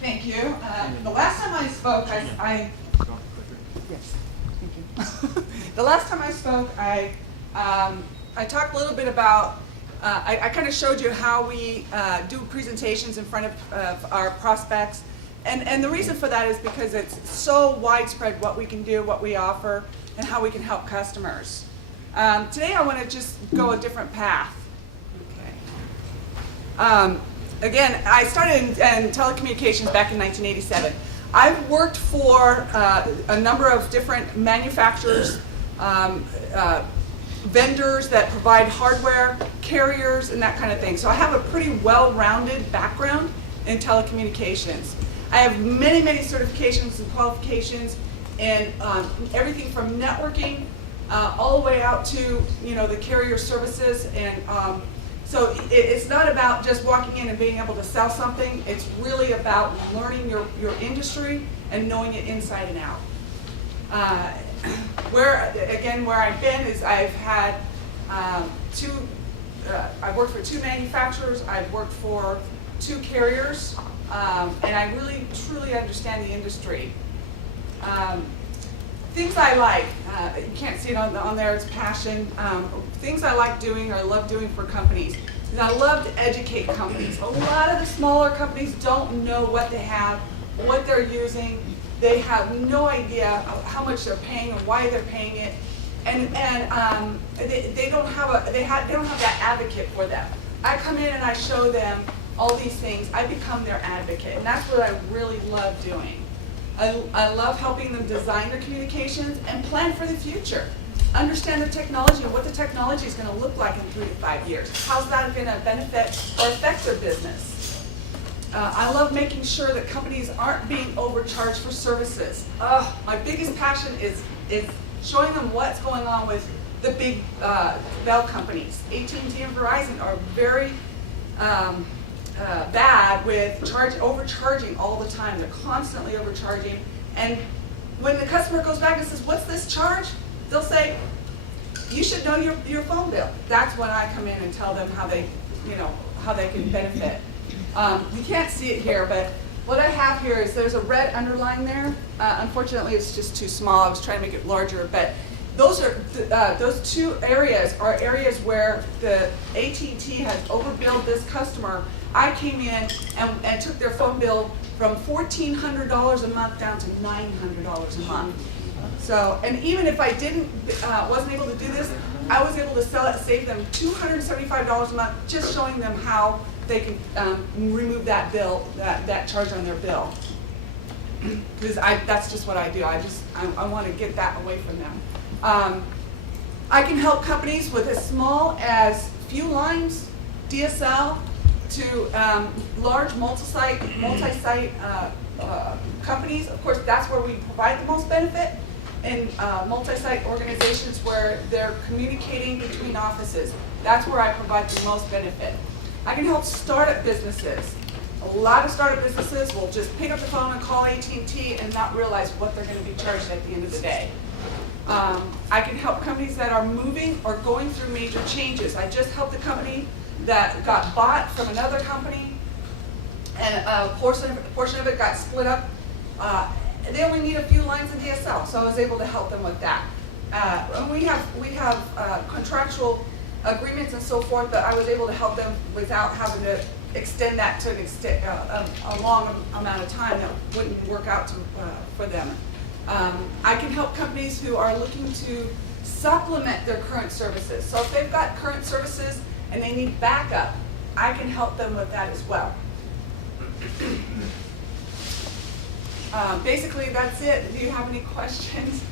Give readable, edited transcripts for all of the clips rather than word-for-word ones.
Thank you. The last time I spoke, yes, thank you. The last time I spoke, I talked a little bit about, I kind of showed you how we do presentations in front of our prospects. And the reason for that is because it's so widespread what we can do, what we offer, and how we can help customers. Today I want to just go a different path. Okay. Again, I started in telecommunications back in 1987. I've worked for a number of different manufacturers, vendors that provide hardware, carriers, and that kind of thing. So I have a pretty well-rounded background in telecommunications. I have many, many certifications and qualifications in everything from networking all the way out to the carrier services. And so it's not about just walking in and being able to sell something. It's really about learning your industry and knowing it inside and out. Where I've been is I've had I've worked for 2 manufacturers, I've worked for 2 carriers, and I really truly understand the industry. Things I like, you can't see it on there, it's passion. Things I like doing or I love doing for companies is I love to educate companies. A lot of the smaller companies don't know what they have, what they're using. They have no idea how much they're paying and why they're paying it, and they don't have that advocate for them. I come in and I show them all these things. I become their advocate, and that's what I really love doing. I love helping them design their communications and plan for the future. Understand the technology and what the technology is going to look like in 3 to 5 years. How's that going to benefit or affect their business? I love making sure that companies aren't being overcharged for services. My biggest passion is showing them what's going on with the big bell companies. AT&T and Verizon are very bad with overcharging all the time. They're constantly overcharging. And when the customer goes back and says, "What's this charge?" they'll say, "You should know your phone bill." That's when I come in and tell them how they can benefit. You can't see it here, but what I have here is there's a red underline there. Unfortunately, it's just too small. I was trying to make it larger, but those 2 areas are areas where the AT&T has overbilled this customer. I came in and took their phone bill from $1,400 a month down to $900 a month. So, and even if I wasn't able to do this, I was able to save them $275 a month, just showing them how they can remove that bill, that charge on their bill. Because that's just what I do. I want to get that away from them. I can help companies with as small as few lines, DSL, to large multi-site companies. Of course, that's where we provide the most benefit. In multi-site organizations where they're communicating between offices, that's where I provide the most benefit. I can help startup businesses. A lot of startup businesses will just pick up the phone and call AT&T and not realize what they're going to be charged at the end of the day. I can help companies that are moving or going through major changes. I just helped a company that got bought from another company, and a portion of it got split up. They only need a few lines of DSL, so I was able to help them with that. And we have contractual agreements and so forth that I was able to help them without having to extend that to a long amount of time that wouldn't work out for them. I can help companies who are looking to supplement their current services. So if they've got current services and they need backup, I can help them with that as well. Basically, that's it. Do you have any questions?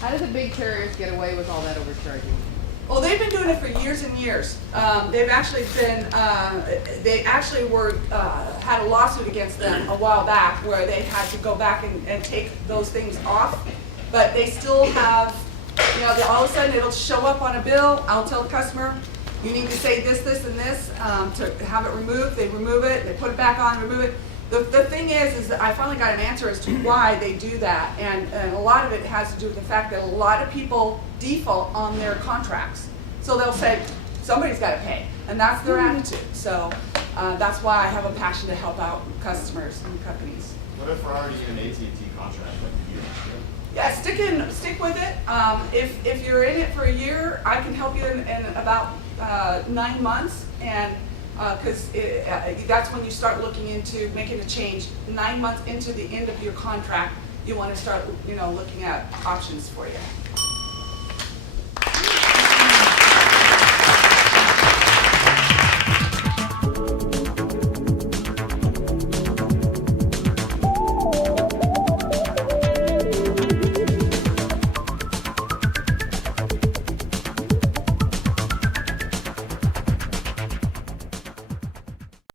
How do the big carriers get away with all that overcharging? Well, they've been doing it for years and years. They actually had a lawsuit against them a while back where they had to go back and take those things off. But they still have, all of a sudden it'll show up on a bill. I'll tell the customer, you need to say this, this, and this to have it removed. They remove it, they put it back on, remove it. The thing is that I finally got an answer as to why they do that, and a lot of it has to do with the fact that a lot of people default on their contracts. So they'll say, somebody's got to pay, and that's their attitude. So That's why I have a passion to help out customers and companies. What if we're already in an AT&T contract like you? Yeah, stick with it. If you're in it for a year, I can help you in about 9 months, and because that's when you start looking into making a change. 9 months into the end of your contract, you want to start, looking at options for you.